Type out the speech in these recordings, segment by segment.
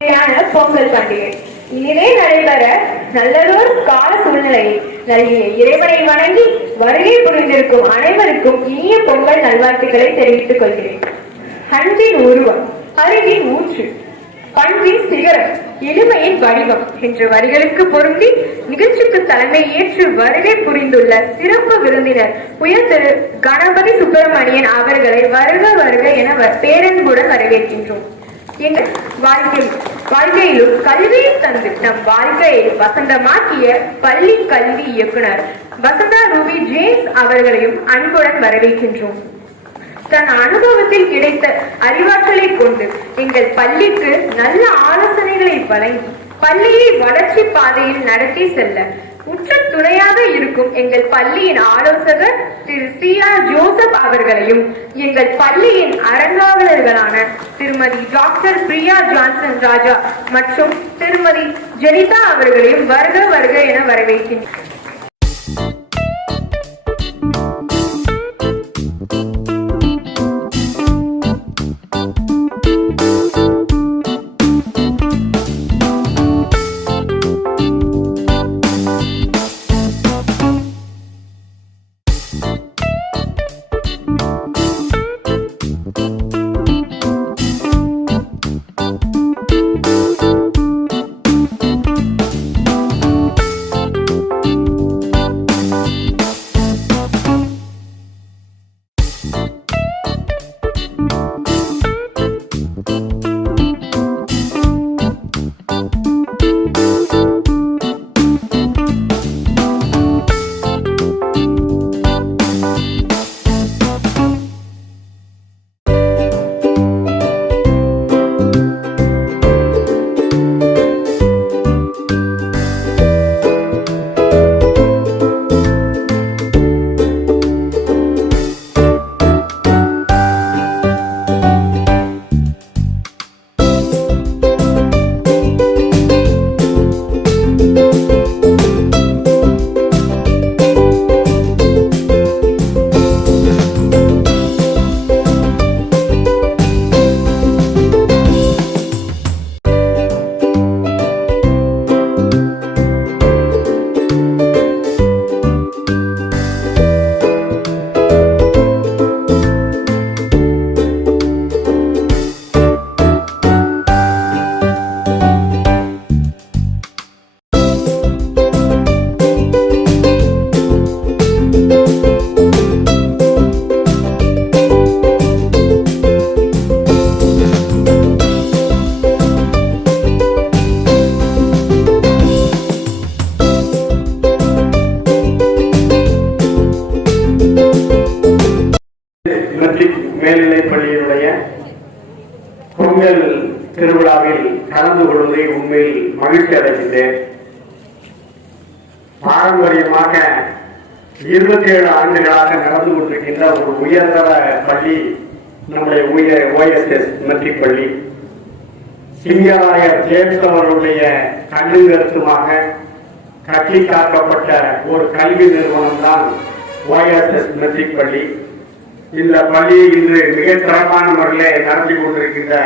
பொங்கல் பண்டிகை இனிதே நடைபெற நல்லதொரு கால சூழ்நிலையை நல்கிய இறைவனை வணங்கி வருகை புரிந்திருக்கும் அனைவருக்கும் இனிய பொங்கல் நல்வாழ்த்துக்களை தெரிவித்துக் கொள்கிறேன். அன்பின் உருவம், அறிவின் ஊற்று, பண்பின் சிகரம், எளிமையின் வடிவம் என்ற வரிகளுக்கு பொருந்தி நிகழ்ச்சிக்கு தலைமை ஏற்று வருகை புரிந்துள்ள சிறப்பு விருந்தினர் உயர் திரு கணபதி சுப்பிரமணியன் அவர்களை வருக வருக என பேரன்புடன் வரவேற்கின்றோம். எங்கள் வாழ்க்கையிலும் கல்வியை தந்து நம் வாழ்க்கையை வசந்தமாக்கிய பள்ளி கல்வி இயக்குனர் வசந்தா ரூபி ஜேம்ஸ் அவர்களையும் அன்புடன் வரவேற்கின்றோம். தன் அனுபவத்தில் கிடைத்த அறிவாற்றலை கொண்டு எங்கள் பள்ளிக்கு நல்ல ஆலோசனைகளை வழங்கி பள்ளியை வளர்ச்சி பாதையில் நடத்தி செல்ல உற்ற துணையாக இருக்கும் எங்கள் பள்ளியின் ஆலோசகர் திரு சி.ஆர். ஜோசப் அவர்களையும் எங்கள் பள்ளியின் அறங்காவலர்களான திருமதி டாக்டர் பிரியா ஜான்சன் ராஜா மற்றும் திருமதி ஜெனிதா அவர்களையும் வருக வருக என வரவேற்கின்றனர். மேல்நிலைப் பள்ளியினுடைய பொங்கல் திருவிழாவில் கலந்து கொள்வதை உண்மையில் மகிழ்ச்சி அடைகின்றேன். பாரம்பரியமாக 27 ஆண்டுகளாக நடந்து கொண்டிருக்கின்ற ஒரு உயர்தர பள்ளி நம்முடைய OSS மெட்ரிக் பள்ளி. சிங்கராயர் ஜேம்ஸ் அவர்களுடைய கண்ணுங்கருத்துமாக கட்டி காக்கப்பட்ட ஒரு கல்வி நிறுவனம் தான் OSS மெட்ரிக் பள்ளி. இந்த பள்ளியை இன்று மிக சிறப்பான முறையில் நடத்தி கொண்டிருக்கின்ற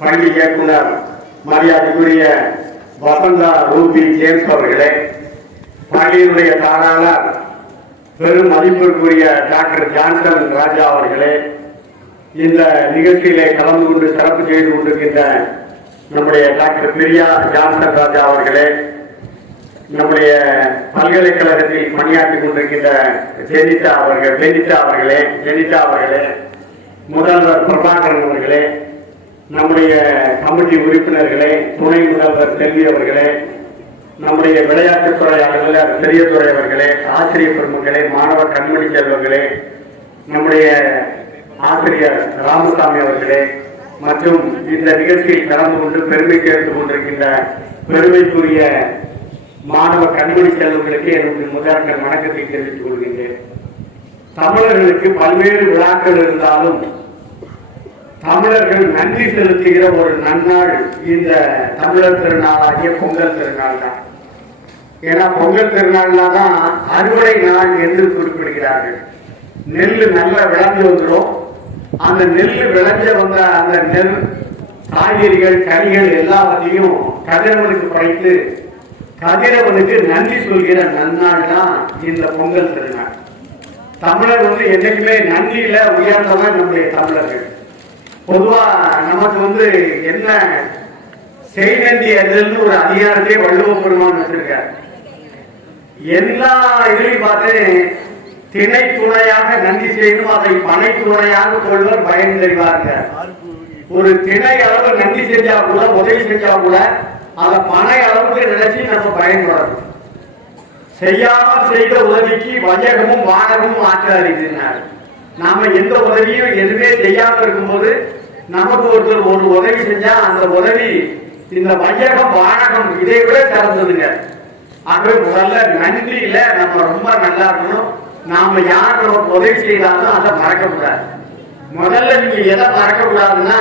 பள்ளி இயக்குனர் மரியாதைக்குரிய வசந்தா ரூபி ஜேம்ஸ் அவர்களே, பள்ளியினுடைய தாளாளர் பெரும் மதிப்பிற்குரிய டாக்டர் ஜான்சன் ராஜா அவர்களே, இந்த நிகழ்ச்சியிலே கலந்து கொண்டு சிறப்பு செய்து கொண்டிருக்கின்ற நம்முடைய டாக்டர் பிரியா ஜான்சன் ராஜா அவர்களே, நம்முடைய பல்கலைக்கழகத்தில் பணியாற்றிக் கொண்டிருக்கின்ற ஜெனிதா அவர்களே, முதல்வர் பிரபாகரன் அவர்களே, நம்முடைய கமிட்டி உறுப்பினர்களே, துணை முதல்வர் செல்வி அவர்களே, நம்முடைய விளையாட்டுத்துறை அலுவலர் பெரியதுறை அவர்களே, ஆசிரியர் பெருமக்களே, மாணவர் கண்மணி செல்வங்களே, நம்முடைய ஆசிரியர் ராமசாமி அவர்களே மற்றும் இந்த நிகழ்ச்சியில் கலந்து கொண்டு பெருமை சேர்த்துக் கொண்டிருக்கின்ற பெருமைக்குரிய மாணவ கண்மணி செல்வங்களுக்கு என்னுடைய முதற்க வணக்கத்தை தெரிவித்துக் கொள்கின்றேன். தமிழர்களுக்கு பல்வேறு விழாக்கள் இருந்தாலும் தமிழர்கள் நன்றி செலுத்துகிற ஒரு நன்னாள் இந்த தமிழர் திருநாளாகிய பொங்கல் திருநாள் தான். ஏன்னா பொங்கல் திருநாள்னா தான் அறுவடை நாள் என்று குறிப்பிடுகிறார்கள். நெல் நல்லா விளைஞ்சு வந்துடும். அந்த நெல் விளைஞ்ச வந்த அந்த நெல் காய்கறிகள் கனிகள் எல்லாவற்றையும் கதிரவனுக்கு படைத்து கதிரவனுக்கு நன்றி சொல்கிற நன்னாள் தான் இந்த பொங்கல் திருநாள். தமிழர் என்னைக்குமே நன்றியில உயர்ந்தவன் நம்முடைய தமிழர்கள். பொதுவா நமக்கு என்ன செய்நன்றி அறிதல்னு ஒரு அதிகாரத்தை வள்ளுவ பெருமான் வச்சிருக்கார். எல்லா இதுலையும் பார்த்து திணை துணையாக நன்றி செய்யணும், அதை பனை துணையாக கொள்வர் பயன் தெரிவார்கள். ஒரு திணை அளவு நன்றி செஞ்சா கூட உதவி செஞ்சா கூட அதை பனை அளவுக்கு நினைச்சு நம்ம பயன்படணும். செய்யாமல் செய்த உதவிக்கு வையகமும் வானகமும் ஆற்றாரினார். நாம எந்த உதவியும் எதுவுமே செய்யாமல் இருக்கும்போது நமக்கு ஒருத்தர் ஒரு உதவி செஞ்சா அந்த உதவி இந்த வையகம் வானகம் இதை விட சிறந்ததுங்க. ஆகவே முதல்ல நன்றியில நம்ம ரொம்ப நல்லா இருக்கணும். நாம யார் நமக்கு உதவி செய்தாலும் அதை மறக்க கூடாது. முதல்ல நீங்க எதை மறக்க கூடாதுன்னா,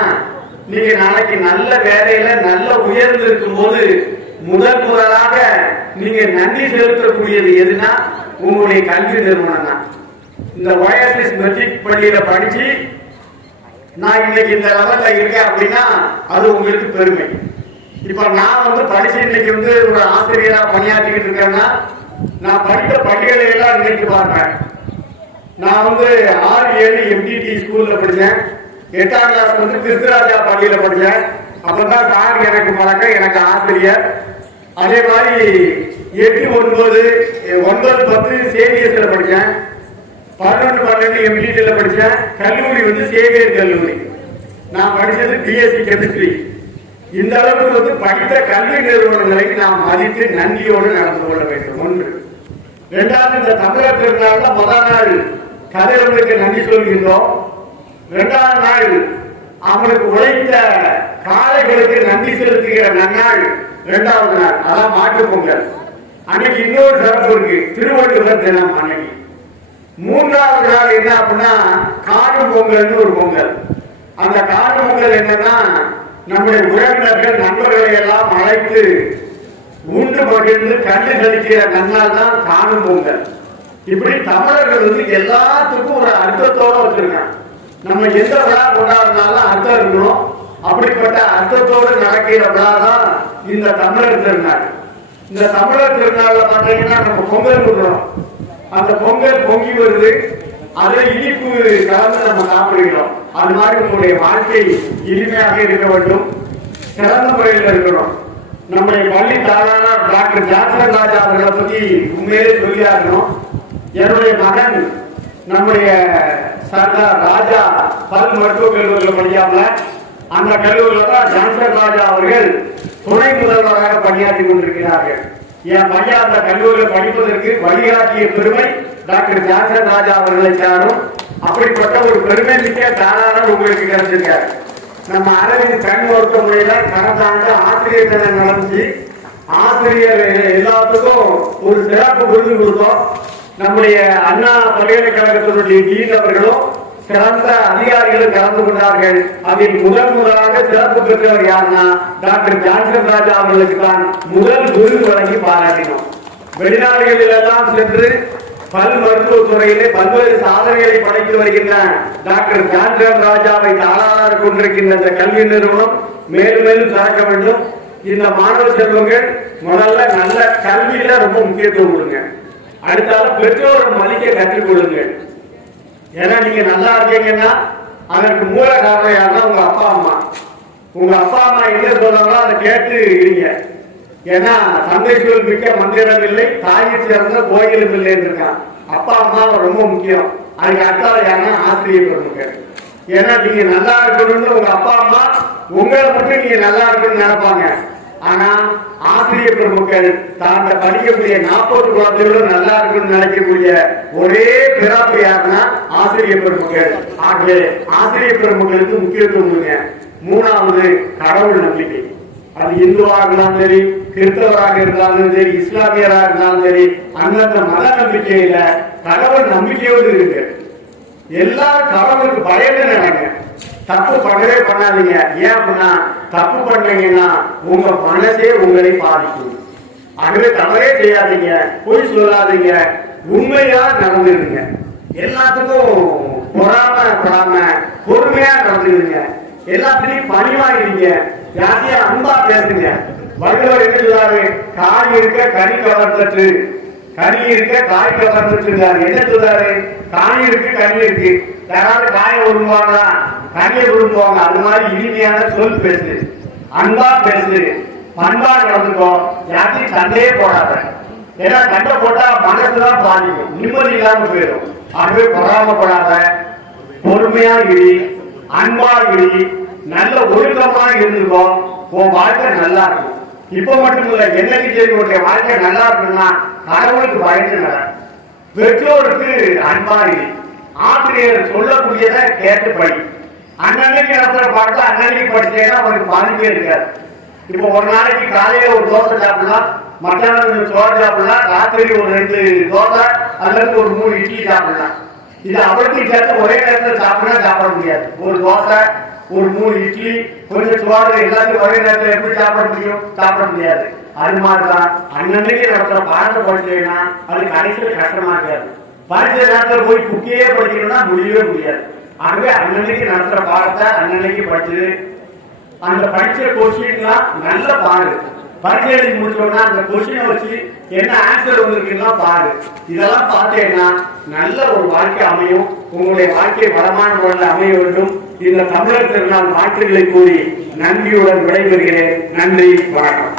நீங்க நாளைக்கு நல்ல வேலையில நல்ல உயர்ந்து இருக்கும் போது முதலாக நீங்க நன்றி செலுத்தக்கூடியது எதுனா உங்களுடைய கல்வி நிறுவனம் தான். இந்த OSS மெட்ரிக் பள்ளியில படிச்சு நான் இன்னைக்கு இந்த லெவல்ல இருக்கேன் அப்படின்னா அது உங்களுக்கு பெருமை. இப்ப நான் படிச்சு இன்னைக்கு ஒரு ஆசிரியரா பணியாற்றிக்கிட்டு இருக்கேன்னா நான் படித்த பள்ளிகளை எல்லாம் நினைத்து பார்ப்பேன். நான் 6-7 MDT ஸ்கூல்ல படிச்சேன். 8ஆம் கிளாஸ் கிறிஸ்துராஜா பள்ளியில படிச்சேன். அப்பதான் சார் எனக்கு பழக்கம், எனக்கு ஆசிரியர். அதே மாதிரி 8, 9, 9, 10 சேவியர்ஸ்ல படிச்சேன். 11, 12 MDTல படிச்சேன். கல்லூரி சேவியர் கல்லூரி. நான் படிச்சது BSc கெமிஸ்ட்ரி. இந்த அளவுக்கு படித்த கல்வி நிறுவனங்களை நாம் மதித்து நன்றியோடு நடந்து கொள்ள வேண்டும். ஒன்று. இரண்டாவது, இந்த தமிழர் திருநாள்ல முதல் நாள் கதிரவனுக்கு நன்றி சொல்கின்றோம். இரண்டாவது நாள் அவங்களுக்கு உழைத்த காளைகளுக்கு நன்றி செலுத்துகிற நன்னாள் இரண்டாவது நாள், அதான் மாட்டுப் பொங்கல். அன்னைக்கு இன்னொரு சிறப்பு இருக்கு, திருவள்ளுவர் தினம் அன்னைக்கு. மூன்றாவது நாள் என்ன அப்படின்னா காணும் பொங்கல்னு ஒரு பொங்கல். அந்த காணும் பொங்கல் என்னன்னா நம்முடைய உறவினர்கள் நண்பர்களை எல்லாம் அழைத்து உண்டு மகிழ்ந்து கண்டு கழிக்கிற நன்னாள் தான் காணும் பொங்கல். இப்படி தமிழர்கள் எல்லாத்துக்கும் ஒரு அர்த்தத்தோட வச்சிருக்காங்க. நம்ம எந்த விழா கொண்டாடினாலும் அர்த்தம் இருக்கணும். அப்படிப்பட்ட அர்த்தத்தோடு நடக்கிற விழா தான் இந்த தமிழர் திருநாள். இந்த தமிழர் திருநாள்ல பாத்தீங்கன்னா நம்ம பொங்கல் கொடுக்கிறோம். அந்த பொங்கல் பொங்கி வருது, அதை இனிப்பு கலந்து நம்ம சாப்பிடுகிறோம். அது மாதிரி உங்களுடைய வாழ்க்கை இனிமையாக இருக்க வேண்டும், சிறந்த முறையில் இருக்கணும். நம்முடைய பள்ளி தாளாளர் டாக்டர் ஜான்சன் ராஜா அவர்களை பத்தி உண்மையிலே சொல்லியாகணும். என்னுடைய மகன் நம்முடைய சர்தார் ராஜா பல் மருத்துவக் கல்லூரியில் படிக்காமல அந்த கல்லூரியில தான் ஜான்சன் ராஜா அவர்கள் துணை முதல்வராக பணியாற்றி கொண்டிருக்கிறார்கள். என் பையன் அந்த கல்லூரியில் படிப்பதற்கு வழிகாட்டிய பெருமை டாக்டர் ஜான்சன் ராஜா அவர்களை சாரும். அப்படிப்பட்ட ஒரு பெருமை மிக்க தாராளர் உங்களுக்கு கிடைச்சிருக்காரு. நம்ம அரவிந்த் கண் மருத்துவமனையில கடந்த ஆண்டு ஆசிரியர் தினம் நடந்துச்சு. ஆசிரியர் எல்லாத்துக்கும் ஒரு சிறப்பு விருது கொடுத்தோம். நம்முடைய அண்ணா பல்கலைக்கழகத்தினுடைய டீன் அவர்களும் சிறந்த அதிகாரிகளும் கலந்து கொண்டார்கள். அதில் முதலாக சிறப்பு பெற்றவர் யாருன்னா டாக்டர் ஜான்சன் ராஜா அவர்களுக்கு தான் முதல் விருது வழங்கி பாராட்டினோம். வெளிநாடுகளில் எல்லாம் சென்று பல் மருத்துவத்துறையிலே பல்வேறு சாதனைகளை படைத்து வருகின்ற டாக்டர் ஜான்சன் ராஜாவை தாளாளராக கொண்டிருக்கின்ற இந்த கல்வி நிறுவனம் மேலும் மேலும் சிறக்க வேண்டும். இந்த மாணவ செல்வங்கள் முதல்ல நல்ல கல்வியில ரொம்ப முக்கியத்துவம் கொடுங்க. அடுத்தாலும் பெற்றோரை மதிக்க கற்றுக் கொள்ளுங்கள். ஏன்னா நீங்க நல்லா இருக்கீங்கன்னா அதற்கு மூல காரணம் யாருன்னா உங்க அப்பா அம்மா. உங்க அப்பா அம்மா என்ன சொல்றாங்களோ அதை கேட்டு இருங்க. ஏன்னா தந்தை சொல் மிக்க மந்திரம் இல்லை, தாயை சேர்ந்த கோயிலும் இல்லைன்னு இருக்கான். அப்பா அம்மா ரொம்ப முக்கியம். அதுக்கு அடுத்தால யாருன்னா ஆசிரியர் பெருமக்கள். ஏன்னா நீங்க நல்லா இருக்கணும்னு உங்க அப்பா அம்மா உங்களை மட்டும் நீங்க நல்லா இருக்கணும்னு நினைப்பாங்க. ஆனா ஆசிரியர் பெருமக்கள் தான் படிக்கக்கூடிய 40 குழந்தைகளும் நல்லா இருக்குன்னு நினைக்கக்கூடிய ஒரே பிறப்பு யாருன்னா ஆசிரியர் பெருமக்கள். ஆகவே ஆசிரியர் பெருமக்களுக்கு முக்கியத்துவம் கொடுங்க. மூணாவது, கடவுள் நம்பிக்கை. அது இந்துவாக இருந்தாலும் சரி, கிறிஸ்தவராக இருந்தாலும் சரி, இஸ்லாமியராக இருந்தாலும் சரி, அந்தந்த மத நம்பிக்கையில கடவுள் நம்பிக்கையோடு இருக்கு. எல்லாரும் கடவுளுக்கு பயந்து நினைங்க. தப்பு பண்ணவே பண்ணாதீங்க. ஏன் அப்படின்னா தப்பு பண்ணீங்கன்னா உங்க மனசே உங்களை பாதிக்கும். ஆகவே தவறே செய்யாதீங்க, பொய் சொல்லாதீங்க, உண்மையா நடந்துருங்க. எல்லாத்துக்கும் பொறாம பொறாம பொறுமையா நடந்துருங்க. எல்லாத்துலயும் பணிவா இருங்க, யாரையும் அன்பா பேசுங்க. வள்ளுவர் என்ன சொல்றாரு? காய் இருக்க கனி கவர்ந்தது, கனி இருக்க காய் கவர்ந்தது. என்ன சொல்றாரு? காய் இருக்கு கனி இருக்கு, யாராவது காயை விரும்புவாங்களா? கனியை விரும்புவாங்க. அது மாதிரி இனிமையான சொல் பேசு, அன்பா பேசு, பண்பா நடந்துக்கோ, யாரையும் சண்டையே போடாத. ஏன்னா சண்டை போட்டா மனசுதான் பாதிக்கும், நிம்மதி இல்லாம போயிடும். ஆகவே பொறாமப்படாத, பொறுமையா இரு, அன்பா இரு, நல்ல ஒழுக்கமா இருந்துக்கோ, உன் வாழ்க்கை நல்லா இருக்கும். இப்ப மட்டும் இல்ல, என்னைக்கு சரி உன்னுடைய வாழ்க்கை நல்லா இருக்குன்னா கடவுளுக்கு பயந்து நட, பெற்றோருக்கு அன்பா இரு, ஆசிரியர் சொல்லக்கூடியதை கேட்டு படி. அன்னன்னைக்கு நடத்துற பாட்டு அன்னன்னைக்கு படிச்சேன்னா அவனுக்கு பாதிப்பே இருக்காது. இப்போ ஒரு நாளைக்கு காலையில ஒரு தோசை சாப்பிடலாம், மத்தியானம் சோறு சாப்பிடலாம், ராத்திரி ஒரு 2 தோசை அல்லது ஒரு 3 இட்லி சாப்பிடலாம். இது அவருக்கு சேர்த்து ஒரே நேரத்தில் சாப்பிட முடியாது. ஒரு தோசை, ஒரு 3 இட்லி, கொஞ்சம் சோறு எல்லாத்தையும் ஒரே நேரத்தில் எப்படி சாப்பிட முடியும்? சாப்பிட முடியாது. அது மாதிரிதான் அன்னன்னைக்கு நடத்துற பாடத்தை படிச்சேன்னா அது கடைசியில் கஷ்டமா இருக்காது. பரிசு நேரத்தில் போய் புக்கையே படிக்கணும்னா முடியவே முடியாது. ஆகவே அன்னன்னைக்கு நடத்துற பாடத்தை அன்னன்னைக்கு படிச்சு அந்த படிச்ச கொஸ்டின்லாம் நல்ல பாரு. பரிசு எழுதி முடிச்சோம்னா அந்த கொஸ்டினை வச்சு என்ன ஆன்சர் வந்திருக்குன்னா பாரு. இதெல்லாம் பார்த்தேன்னா நல்ல ஒரு வாழ்க்கை அமையும். உங்களுடைய வாழ்க்கை வளமான முறையில் அமைய வேண்டும். இந்த தமிழர் திருநாள் வாழ்த்துக்களை கூறி நன்றியுடன் விடைபெறுகிறேன். நன்றி, வணக்கம்.